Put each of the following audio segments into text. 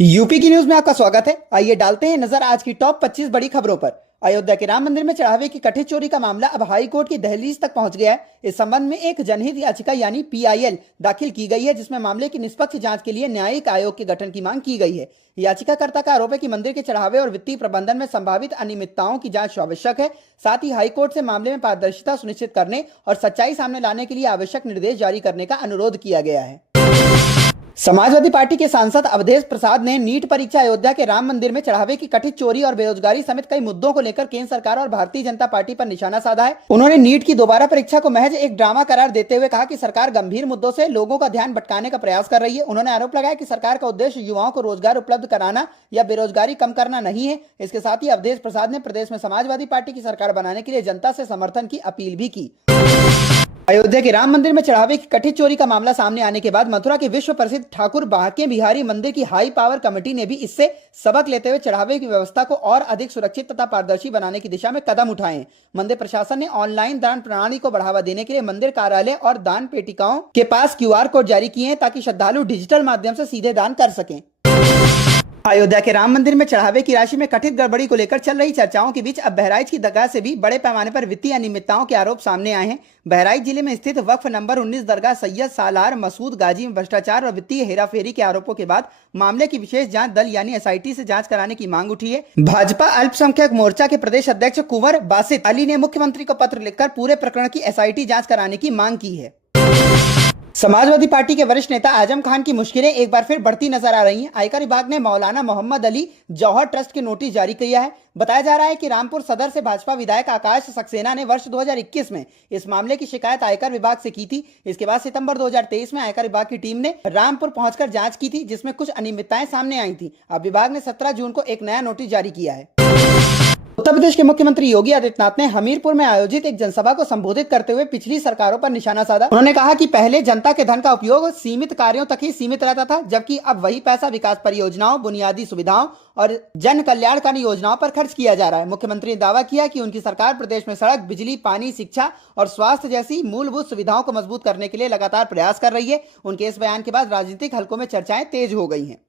UP की news में आपका स्वागत है। आइए डालते हैं नजर आज की टॉप 25 बड़ी खबरों पर। अयोध्या के राम मंदिर में चढ़ावे की कथित चोरी का मामला अब हाई कोर्ट की दहलीज तक पहुंच गया है। इस संबंध में एक जनहित याचिका यानी पीआईएल दाखिल की गई है, जिसमें मामले की निष्पक्ष जांच के लिए न्यायिक आयोग के गठन की मांग की गई है। याचिकाकर्ता का आरोप है कि मंदिर के चढ़ावे और वित्तीय प्रबंधन में संभावित अनियमितताओं की जांच आवश्यक है। साथ ही हाईकोर्ट से मामले में पारदर्शिता सुनिश्चित करने और सच्चाई सामने लाने के लिए आवश्यक निर्देश जारी करने का अनुरोध किया गया है। समाजवादी पार्टी के सांसद अवधेश प्रसाद ने नीट परीक्षा अयोध्या के राम मंदिर में चढ़ावे की कथित चोरी और बेरोजगारी समेत कई मुद्दों को लेकर केंद्र सरकार और भारतीय जनता पार्टी पर निशाना साधा है। उन्होंने नीट की दोबारा परीक्षा को महज एक ड्रामा करार देते हुए कहा कि सरकार गंभीर मुद्दों से लोगों का ध्यान भटकाने का प्रयास कर रही है। उन्होंने आरोप लगाया कि सरकार का उद्देश्य युवाओं को रोजगार उपलब्ध कराना या बेरोजगारी कम करना नहीं है। इसके साथ ही अवधेश प्रसाद ने प्रदेश में समाजवादी पार्टी की सरकार बनाने के लिए जनता से समर्थन की अपील भी की। अयोध्या के राम मंदिर में चढ़ावे की कथित चोरी का मामला सामने आने के बाद मथुरा के विश्व प्रसिद्ध ठाकुर बांके बिहारी मंदिर की हाई पावर कमेटी ने भी इससे सबक लेते हुए चढ़ावे की व्यवस्था को और अधिक सुरक्षित तथा पारदर्शी बनाने की दिशा में कदम उठाए। मंदिर प्रशासन ने ऑनलाइन दान प्रणाली को बढ़ावा देने के लिए मंदिर कार्यालय और दान पेटिकाओं के पास क्यूआर कोड जारी किए हैं, ताकि श्रद्धालु डिजिटल माध्यम से सीधे दान कर सकें। अयोध्या के राम मंदिर में चढ़ावे की राशि में कथित गड़बड़ी को लेकर चल रही चर्चाओं के बीच अब बहराइच की दरगाह से भी बड़े पैमाने पर वित्तीय अनियमितताओं के आरोप सामने आए हैं। बहराइच जिले में स्थित वक्फ नंबर 19 दरगाह सैयद सालार मसूद गाजी में भ्रष्टाचार और वित्तीय हेराफेरी के आरोपों के बाद मामले की विशेष जांच दल यानी एसआईटी से जांच कराने की मांग उठी है। भाजपा अल्पसंख्यक मोर्चा के प्रदेश अध्यक्ष कुंवर बासित अली ने मुख्यमंत्री को पत्र लिखकर पूरे प्रकरण की एसआईटी जांच कराने की मांग की है। समाजवादी पार्टी के वरिष्ठ नेता आजम खान की मुश्किलें एक बार फिर बढ़ती नजर आ रही हैं। आयकर विभाग ने मौलाना मोहम्मद अली जौहर ट्रस्ट के नोटिस जारी किया है। बताया जा रहा है कि रामपुर सदर से भाजपा विधायक आकाश सक्सेना ने वर्ष 2021 में इस मामले की शिकायत आयकर विभाग से की थी। इसके बाद सितंबर 2023 में आयकर विभाग की टीम ने रामपुर पहुंचकर जांच की थी, जिसमें कुछ अनियमितताएं सामने आई थी। अब विभाग ने 17 जून को एक नया नोटिस जारी किया है। उत्तर प्रदेश के मुख्यमंत्री योगी आदित्यनाथ ने हमीरपुर में आयोजित एक जनसभा को संबोधित करते हुए पिछली सरकारों पर निशाना साधा। उन्होंने कहा कि पहले जनता के धन का उपयोग सीमित कार्यों तक ही सीमित रहता था, जबकि अब वही पैसा विकास परियोजनाओं, बुनियादी सुविधाओं और जन कल्याणकारी योजनाओं पर खर्च किया जा रहा है। मुख्यमंत्री ने दावा किया कि उनकी सरकार प्रदेश में सड़क, बिजली, पानी, शिक्षा और स्वास्थ्य जैसी मूलभूत सुविधाओं को मजबूत करने के लिए लगातार प्रयास कर रही है। उनके इस बयान के बाद राजनीतिक हलकों में चर्चाएं तेज हो गई हैं।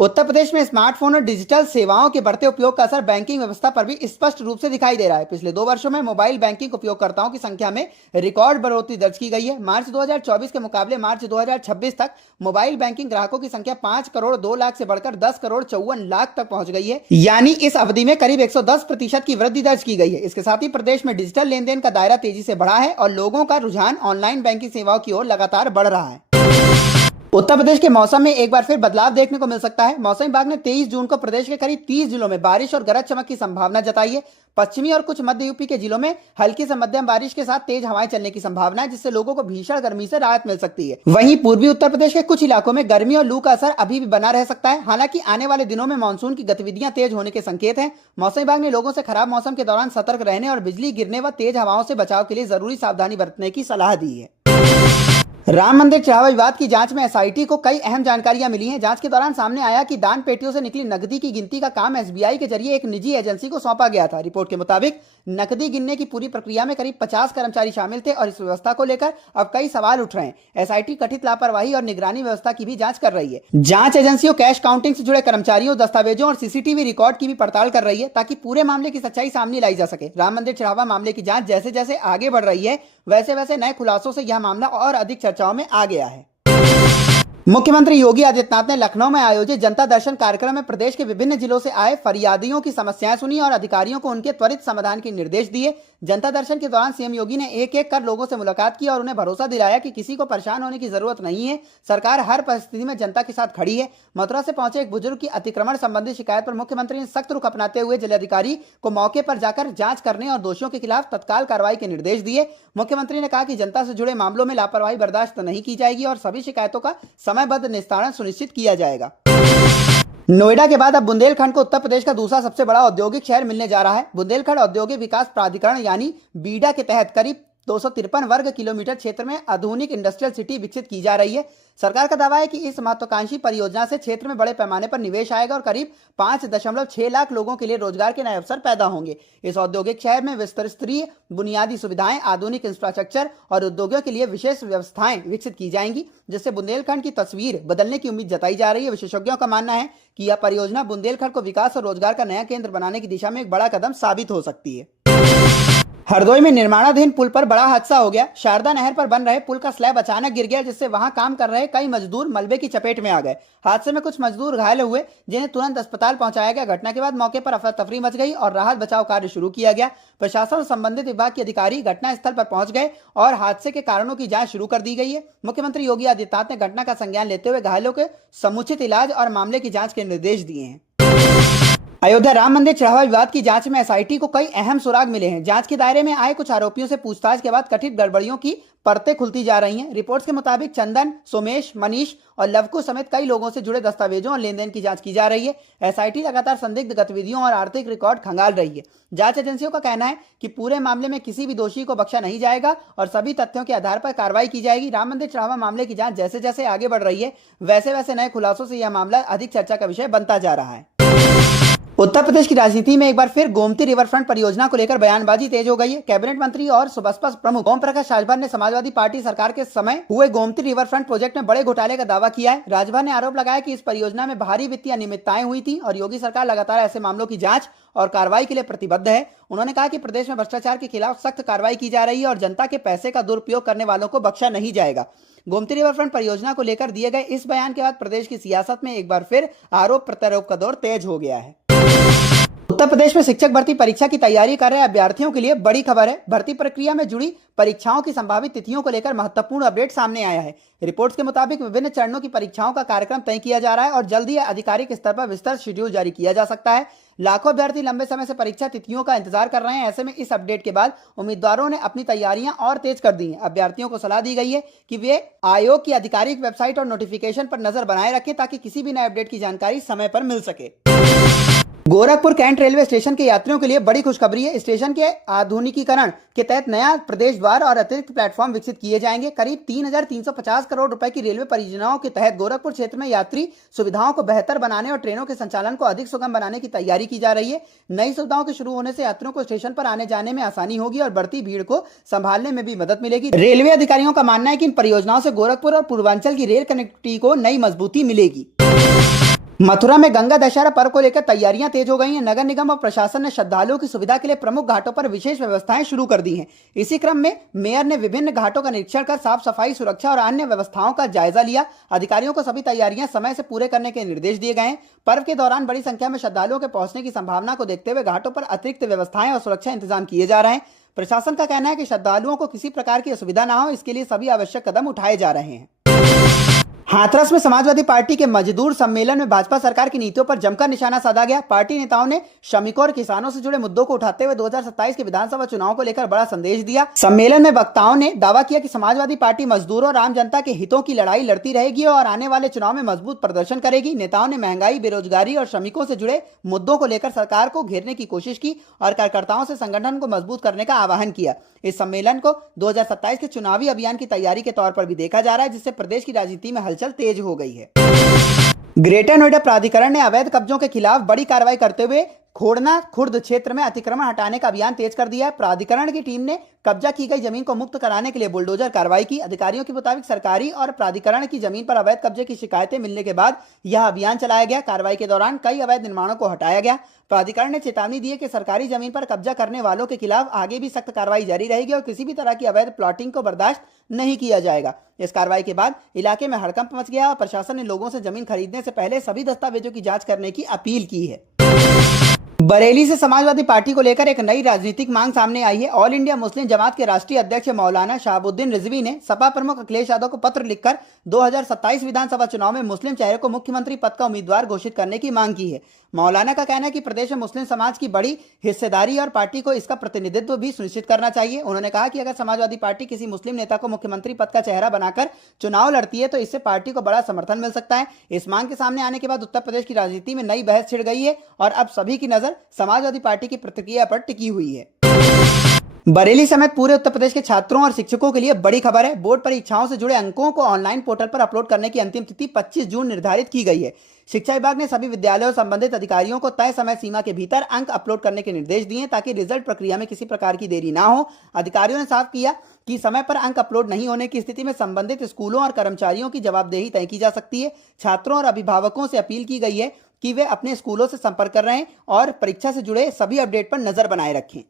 उत्तर प्रदेश में स्मार्टफोन और डिजिटल सेवाओं के बढ़ते उपयोग का असर बैंकिंग व्यवस्था पर भी स्पष्ट रूप से दिखाई दे रहा है। पिछले 2 वर्षों में मोबाइल बैंकिंग उपयोगकर्ताओं की संख्या में रिकॉर्ड बढ़ोतरी दर्ज की गई है। मार्च 2024 के मुकाबले मार्च 2026 तक मोबाइल बैंकिंग ग्राहकों की संख्या 5 करोड़ 2 लाख से बढ़कर 10 करोड़ 54 लाख तक पहुंच गई है, यानी इस अवधि में करीब 110% की वृद्धि दर्ज की गई है। इसके साथ ही प्रदेश में डिजिटल लेन देन का दायरा तेजी से बढ़ा है और लोगों का रुझान ऑनलाइन बैंकिंग सेवाओं की ओर लगातार बढ़ रहा है। उत्तर प्रदेश के मौसम में एक बार फिर बदलाव देखने को मिल सकता है। मौसम विभाग ने 23 जून को प्रदेश के करीब 30 जिलों में बारिश और गरज चमक की संभावना जताई है। पश्चिमी और कुछ मध्य यूपी के जिलों में हल्की से मध्यम बारिश के साथ तेज हवाएं चलने की संभावना है, जिससे लोगों को भीषण गर्मी से राहत मिल सकती है। वहीं पूर्वी उत्तर प्रदेश के कुछ इलाकों में गर्मी और लू का असर अभी भी बना रह सकता है। हालांकि आने वाले दिनों में मानसून की गतिविधियां तेज होने के संकेत हैं। मौसम विभाग ने लोगों से खराब मौसम के दौरान सतर्क रहने और बिजली गिरने व तेज हवाओं से बचाव के लिए जरूरी सावधानी बरतने की सलाह दी है। राम मंदिर चढ़ावा विवाद की जांच में एसआईटी को कई अहम जानकारियां मिली हैं। जांच के दौरान सामने आया कि दान पेटियों से निकली नकदी की गिनती का काम एसबीआई के जरिए एक निजी एजेंसी को सौंपा गया था। रिपोर्ट के मुताबिक नकदी गिनने की पूरी प्रक्रिया में करीब 50 कर्मचारी शामिल थे और इस व्यवस्था को लेकर अब कई सवाल उठ रहे हैं। एसआईटी कथित लापरवाही और निगरानी व्यवस्था की भी जांच कर रही है। जांच एजेंसियों कैश काउंटिंग से जुड़े कर्मचारियों, दस्तावेजों और सीसीटीवी रिकॉर्ड की भी पड़ताल कर रही है, ताकि पूरे मामले की सच्चाई सामने लाई जा सके। राम मंदिर चढ़ावा मामले की जांच जैसे जैसे आगे बढ़ रही है, वैसे वैसे नए खुलासों से यह मामला और अधिक चर्चाओं में आ गया है। मुख्यमंत्री योगी आदित्यनाथ ने लखनऊ में आयोजित जनता दर्शन कार्यक्रम में प्रदेश के विभिन्न जिलों से आए फरियादियों की समस्याएं सुनी और अधिकारियों को उनके त्वरित समाधान के निर्देश दिए। जनता दर्शन के दौरान सीएम योगी ने एक एक कर लोगों से मुलाकात की और उन्हें भरोसा दिलाया कि किसी को परेशान होने की जरूरत नहीं है। सरकार हर परिस्थिति में जनता के साथ खड़ी है। मथुरा से पहुंचे एक बुजुर्ग की अतिक्रमण संबंधी शिकायत पर मुख्यमंत्री ने सख्त रुख अपनाते हुए जिलाधिकारी को मौके पर जाकर जांच करने और दोषियों के खिलाफ तत्काल कार्रवाई के निर्देश दिए। मुख्यमंत्री ने कहा कि जनता से जुड़े मामलों में लापरवाही बर्दाश्त नहीं की जाएगी और सभी शिकायतों का समयबद्ध निस्तारण सुनिश्चित किया जाएगा। नोएडा के बाद अब बुंदेलखंड को उत्तर प्रदेश का दूसरा सबसे बड़ा औद्योगिक शहर मिलने जा रहा है। बुंदेलखंड औद्योगिक विकास प्राधिकरण यानी बीडा के तहत करीब 253 वर्ग किलोमीटर क्षेत्र में आधुनिक इंडस्ट्रियल सिटी विकसित की जा रही है। सरकार का दावा है कि इस महत्वाकांक्षी परियोजना से क्षेत्र में बड़े पैमाने पर निवेश आएगा और करीब 5.6 लाख लोगों के लिए रोजगार के नए अवसर पैदा होंगे। इस औद्योगिक शहर में विस्तृत स्तरीय बुनियादी सुविधाएं, आधुनिक इंफ्रास्ट्रक्चर और उद्योगों के लिए विशेष व्यवस्थाएं विकसित की जाएंगी, जिससे बुंदेलखंड की तस्वीर बदलने की उम्मीद जताई जा रही है। विशेषज्ञों का मानना है कि यह परियोजना बुंदेलखंड को विकास और रोजगार का नया केंद्र बनाने की दिशा में एक बड़ा कदम साबित हो सकती है। हरदोई में निर्माणाधीन पुल पर बड़ा हादसा हो गया। शारदा नहर पर बन रहे पुल का स्लैब अचानक गिर गया, जिससे वहां काम कर रहे कई मजदूर मलबे की चपेट में आ गए। हादसे में कुछ मजदूर घायल हुए, जिन्हें तुरंत अस्पताल पहुंचाया गया। घटना के बाद मौके पर अफरा तफरी मच गई और राहत बचाव कार्य शुरू किया गया। प्रशासन और संबंधित विभाग के अधिकारी घटनास्थल पर पहुंच गए और हादसे के कारणों की जांच शुरू कर दी गई है। मुख्यमंत्री योगी आदित्यनाथ ने घटना का संज्ञान लेते हुए घायलों के समुचित इलाज और मामले की जांच के निर्देश दिए हैं। अयोध्या राम मंदिर चढ़ावा विवाद की जांच में एसआईटी को कई अहम सुराग मिले हैं। जांच के दायरे में आए कुछ आरोपियों से पूछताछ के बाद कथित गड़बड़ियों की परतें खुलती जा रही हैं। रिपोर्ट्स के मुताबिक चंदन, सोमेश, मनीष और लवकु समेत कई लोगों से जुड़े दस्तावेजों और लेन देन की जांच की जा रही है। एसआईटी लगातार संदिग्ध गतिविधियों और आर्थिक रिकॉर्ड खंगाल रही है। जांच एजेंसियों का कहना है कि पूरे मामले में किसी भी दोषी को बख्शा नहीं जाएगा और सभी तथ्यों के आधार पर कार्रवाई की जाएगी। राम मंदिर चढ़ावा मामले की जांच जैसे जैसे आगे बढ़ रही है, वैसे वैसे नए खुलासों से यह मामला अधिक चर्चा का विषय बनता जा रहा है। उत्तर प्रदेश की राजनीति में एक बार फिर गोमती रिवरफ्रंट परियोजना को लेकर बयानबाजी तेज हो गई है। कैबिनेट मंत्री और बसपा प्रमुख ओम प्रकाश राजभर ने समाजवादी पार्टी सरकार के समय हुए गोमती रिवरफ्रंट प्रोजेक्ट में बड़े घोटाले का दावा किया है। राजभर ने आरोप लगाया कि इस परियोजना में भारी वित्तीय अनियमितताएं हुई थी और योगी सरकार लगातार ऐसे मामलों की जांच और कार्रवाई के लिए प्रतिबद्ध है। उन्होंने कहा कि प्रदेश में भ्रष्टाचार के खिलाफ सख्त कार्रवाई की जा रही है और जनता के पैसे का दुरुपयोग करने वालों को बख्शा नहीं जाएगा। गोमती रिवरफ्रंट परियोजना को लेकर दिए गए इस बयान के बाद प्रदेश की सियासत में एक बार फिर आरोप प्रत्यारोप का दौर तेज हो गया है। उत्तर प्रदेश में शिक्षक भर्ती परीक्षा की तैयारी कर रहे अभ्यर्थियों के लिए बड़ी खबर है। भर्ती प्रक्रिया में जुड़ी परीक्षाओं की संभावित तिथियों को लेकर महत्वपूर्ण अपडेट सामने आया है। रिपोर्ट्स के मुताबिक विभिन्न चरणों की परीक्षाओं का कार्यक्रम तय किया जा रहा है और जल्द ही आधिकारिक स्तर पर विस्तृत शेड्यूल जारी किया जा सकता है। लाखों अभ्यर्थी लंबे समय से परीक्षा तिथियों का इंतजार कर रहे हैं। ऐसे में इस अपडेट के बाद उम्मीदवारों ने अपनी तैयारियां और तेज कर दी हैं। अभ्यर्थियों को सलाह दी गई है कि वे आयोग की आधिकारिक वेबसाइट और नोटिफिकेशन पर नजर बनाए रखें ताकि किसी भी नए अपडेट की जानकारी समय पर मिल सके। गोरखपुर कैंट रेलवे स्टेशन के यात्रियों के लिए बड़ी खुशखबरी है। स्टेशन के आधुनिकीकरण के तहत नया प्रदेश द्वार और अतिरिक्त प्लेटफॉर्म विकसित किए जाएंगे। करीब 3,350 करोड़ रुपए की रेलवे परियोजनाओं के तहत गोरखपुर क्षेत्र में यात्री सुविधाओं को बेहतर बनाने और ट्रेनों के संचालन को अधिक सुगम बनाने की तैयारी की जा रही है। नई सुविधाओं के शुरू होने से यात्रियों को स्टेशन पर आने जाने में आसानी होगी और बढ़ती भीड़ को संभालने में भी मदद मिलेगी। रेलवे अधिकारियों का मानना है कि इन परियोजनाओं से गोरखपुर और पूर्वांचल की रेल कनेक्टिविटी को नई मजबूती मिलेगी। मथुरा में गंगा दशहरा पर्व को लेकर तैयारियां तेज हो गई हैं। नगर निगम और प्रशासन ने श्रद्धालुओं की सुविधा के लिए प्रमुख घाटों पर विशेष व्यवस्थाएं शुरू कर दी हैं। इसी क्रम में मेयर ने विभिन्न घाटों का निरीक्षण कर साफ सफाई, सुरक्षा और अन्य व्यवस्थाओं का जायजा लिया। अधिकारियों को सभी तैयारियां समय से पूरे करने के निर्देश दिए गए हैं। पर्व के दौरान बड़ी संख्या में श्रद्धालुओं के पहुंचने की संभावना को देखते हुए घाटों पर अतिरिक्त व्यवस्थाएं और सुरक्षा इंतजाम किए जा रहे हैं। प्रशासन का कहना है कि श्रद्धालुओं को किसी प्रकार की असुविधा न हो, इसके लिए सभी आवश्यक कदम उठाए जा रहे हैं। हाथरस में समाजवादी पार्टी के मजदूर सम्मेलन में भाजपा सरकार की नीतियों पर जमकर निशाना साधा गया। पार्टी नेताओं ने श्रमिकों और किसानों से जुड़े मुद्दों को उठाते हुए 2027 के विधानसभा चुनाव को लेकर बड़ा संदेश दिया। सम्मेलन में वक्ताओं ने दावा किया कि समाजवादी पार्टी मजदूरों और आम जनता के हितों की लड़ाई लड़ती रहेगी और आने वाले चुनाव में मजबूत प्रदर्शन करेगी। नेताओं ने महंगाई, बेरोजगारी और श्रमिकों से जुड़े मुद्दों को लेकर सरकार को घेरने की कोशिश की और कार्यकर्ताओं से संगठन को मजबूत करने का आह्वान किया। इस सम्मेलन को 2027 के चुनावी अभियान की तैयारी के तौर पर भी देखा जा रहा है, जिससे प्रदेश की राजनीति में हलचल तेज हो गई है। ग्रेटर नोएडा प्राधिकरण ने अवैध कब्जों के खिलाफ बड़ी कार्रवाई करते हुए खोड़ना खुर्द क्षेत्र में अतिक्रमण हटाने का अभियान तेज कर दिया है। प्राधिकरण की टीम ने कब्जा की गई जमीन को मुक्त कराने के लिए बुलडोजर कार्रवाई की। अधिकारियों के मुताबिक सरकारी और प्राधिकरण की जमीन पर अवैध कब्जे की शिकायतें मिलने के बाद यह अभियान चलाया गया। कार्रवाई के दौरान कई अवैध निर्माणों को हटाया गया। प्राधिकरण ने चेतावनी दी है कि सरकारी जमीन पर कब्जा करने वालों के खिलाफ आगे भी सख्त कार्रवाई जारी रहेगी और किसी भी तरह की अवैध प्लॉटिंग को बर्दाश्त नहीं किया जाएगा। इस कार्रवाई के बाद इलाके में हड़कंप मच गया और प्रशासन ने लोगों से जमीन खरीदने से पहले सभी दस्तावेजों की जांच करने की अपील की है। बरेली से समाजवादी पार्टी को लेकर एक नई राजनीतिक मांग सामने आई है। ऑल इंडिया मुस्लिम जमात के राष्ट्रीय अध्यक्ष मौलाना शहाबुद्दीन रिजवी ने सपा प्रमुख अखिलेश यादव को पत्र लिखकर 2027 विधानसभा चुनाव में मुस्लिम चेहरे को मुख्यमंत्री पद का उम्मीदवार घोषित करने की मांग की है। मौलाना का कहना है कि प्रदेश में मुस्लिम समाज की बड़ी हिस्सेदारी और पार्टी को इसका प्रतिनिधित्व भी सुनिश्चित करना चाहिए। उन्होंने कहा कि अगर समाजवादी पार्टी किसी मुस्लिम नेता को मुख्यमंत्री पद का चेहरा बनाकर चुनाव लड़ती है तो इससे पार्टी को बड़ा समर्थन मिल सकता है। इस मांग के सामने आने के बाद उत्तर प्रदेश की राजनीति में नई बहस छिड़ गई है और अब सभी की नजर समाजवादी पार्टी की प्रतिक्रिया पर टिकी हुई है। बरेली समेत पूरे उत्तर प्रदेश के छात्रों और शिक्षकों के लिए बड़ी खबर है। बोर्ड परीक्षाओं से जुड़े अंकों को ऑनलाइन पोर्टल पर अपलोड करने की अंतिम तिथि 25 जून निर्धारित की गई है। शिक्षा विभाग ने सभी विद्यालयों और संबंधित अधिकारियों को तय समय सीमा के भीतर अंक अपलोड करने के निर्देश दिए ताकि रिजल्ट प्रक्रिया में किसी प्रकार की देरी ना हो। अधिकारियों ने साफ किया कि समय पर अंक अपलोड नहीं होने की स्थिति में संबंधित स्कूलों और कर्मचारियों की जवाबदेही तय की जा सकती है। छात्रों और अभिभावकों से अपील की गई है कि वे अपने स्कूलों से संपर्क कर रहे हैं और परीक्षा से जुड़े सभी अपडेट पर नजर बनाए रखें।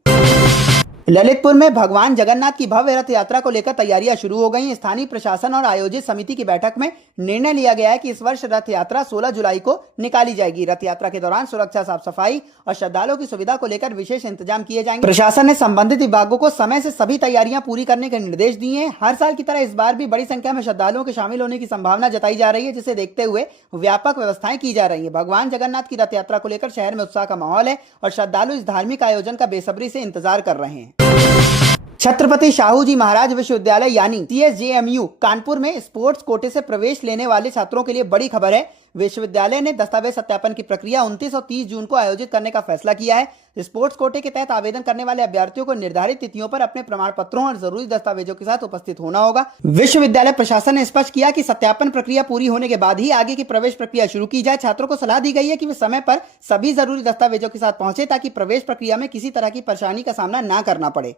ललितपुर में भगवान जगन्नाथ की भव्य रथ यात्रा को लेकर तैयारियां शुरू हो गई। स्थानीय प्रशासन और आयोजित समिति की बैठक में निर्णय लिया गया है कि इस वर्ष रथ यात्रा 16 जुलाई को निकाली जाएगी। रथ यात्रा के दौरान सुरक्षा, साफ सफाई और श्रद्धालुओं की सुविधा को लेकर विशेष इंतजाम किए जाएंगे। प्रशासन ने संबंधित विभागों को समय से सभी तैयारियां पूरी करने के निर्देश दिए हैं। हर साल की तरह इस बार भी बड़ी संख्या में श्रद्धालुओं के शामिल होने की संभावना जताई जा रही है, जिसे देखते हुए व्यापक व्यवस्थाएं की जा रही है। भगवान जगन्नाथ की रथ यात्रा को लेकर शहर में उत्साह का माहौल है और श्रद्धालु इस धार्मिक आयोजन का बेसब्री से इंतजार कर रहे हैं। छत्रपति शाहू जी महाराज विश्वविद्यालय यानी CSJMU कानपुर में स्पोर्ट्स कोटे से प्रवेश लेने वाले छात्रों के लिए बड़ी खबर है। विश्वविद्यालय ने दस्तावेज सत्यापन की प्रक्रिया 29 और 30 जून को आयोजित करने का फैसला किया है। स्पोर्ट्स कोटे के तहत आवेदन करने वाले अभ्यर्थियों को निर्धारित तिथियों पर अपने प्रमाण पत्रों और जरूरी दस्तावेजों के साथ उपस्थित होना होगा। विश्वविद्यालय प्रशासन ने स्पष्ट किया कि सत्यापन प्रक्रिया पूरी होने के बाद ही आगे की प्रवेश प्रक्रिया शुरू की जाए। छात्रों को सलाह दी गई है कि वे समय पर सभी जरूरी दस्तावेजों के साथ पहुंचे ताकि प्रवेश प्रक्रिया में किसी तरह की परेशानी का सामना न करना पड़े।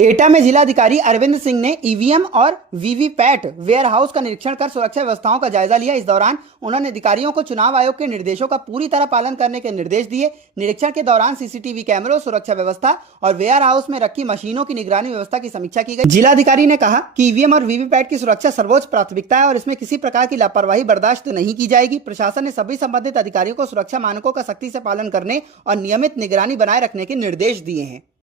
एटा में जिलाधिकारी अरविंद सिंह ने ईवीएम और वीवीपैट वेयर हाउस का निरीक्षण कर सुरक्षा व्यवस्थाओं का जायजा लिया। इस दौरान उन्होंने अधिकारियों को चुनाव आयोग के निर्देशों का पूरी तरह पालन करने के निर्देश दिए। निरीक्षण के दौरान सीसीटीवी कैमरों, सुरक्षा व्यवस्था और वेयर हाउस में रखी मशीनों की निगरानी व्यवस्था की समीक्षा की गई। जिलाधिकारी ने कहा कि ईवीएम और वीवीपैट की सुरक्षा सर्वोच्च प्राथमिकता है और इसमें किसी प्रकार की लापरवाही बर्दाश्त नहीं की जाएगी। प्रशासन ने सभी संबंधित अधिकारियों को सुरक्षा मानकों का सख्ती से पालन करने और नियमित निगरानी बनाए रखने के निर्देश दिए हैं।